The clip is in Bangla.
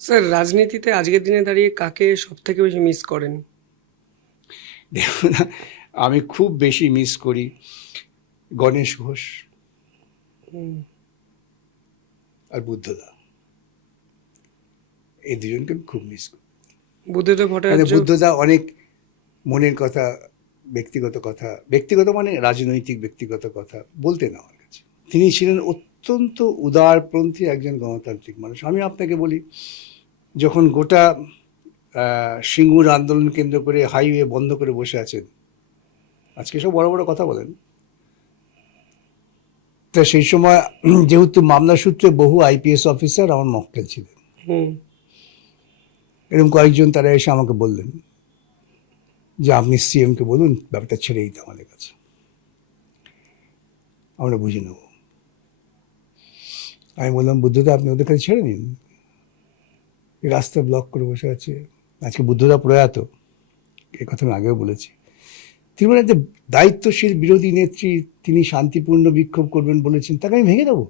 স্যার, রাজনীতিতে আজকের দিনে দাঁড়িয়ে কাকে সব থেকে বেশি মিস করেন? দেখুন, আমি খুব বেশি মিস করি গণেশ ঘোষ আর বুদ্ধদা। এই দুজনকে আমি খুব মিস করি। বুদ্ধদেব মানে ভট্টাচার্য। বুদ্ধদা অনেক মনের কথা, ব্যক্তিগত মানে রাজনৈতিক ব্যক্তিগত কথা বলতেন আমার কাছে। তিনি ছিলেন অত্যন্ত উদারপন্থী একজন গণতান্ত্রিক মানুষ। আমি আপনাকে বলি, যখন গোটা সিঙ্গুর আন্দোলন কেন্দ্র করে হাইওয়ে বন্ধ করে বসে আছেন, আজকে সব বড় বড় কথা বলেন, তা সেই সময় যেহেতু মামলা সূত্রে বহু আইপিএস অফিসার আমার মক্কেল ছিলেন, হুম। এরকম কয়েকজন তারা এসে আমাকে বললেন যে আপনি সিএমকে বলুন ব্যাপারটা ছেড়ে দিতে আমাদের কাছে, আমরা বুঝে নেব। আমি বললাম, বুদ্ধদা আপনি ওদের কাছে ছেড়ে দিন, এই রাস্তা ব্লক করে বসে আছে। আজকে বুদ্ধদা প্রয়াত, এ কথা আমি আগেও বলেছি। তিনি বলেন যে দায়িত্বশীল বিরোধী নেত্রী, তিনি শান্তিপূর্ণ বিক্ষোভ করবেন বলেছেন, তাকে আমি ভেঙে দেবো?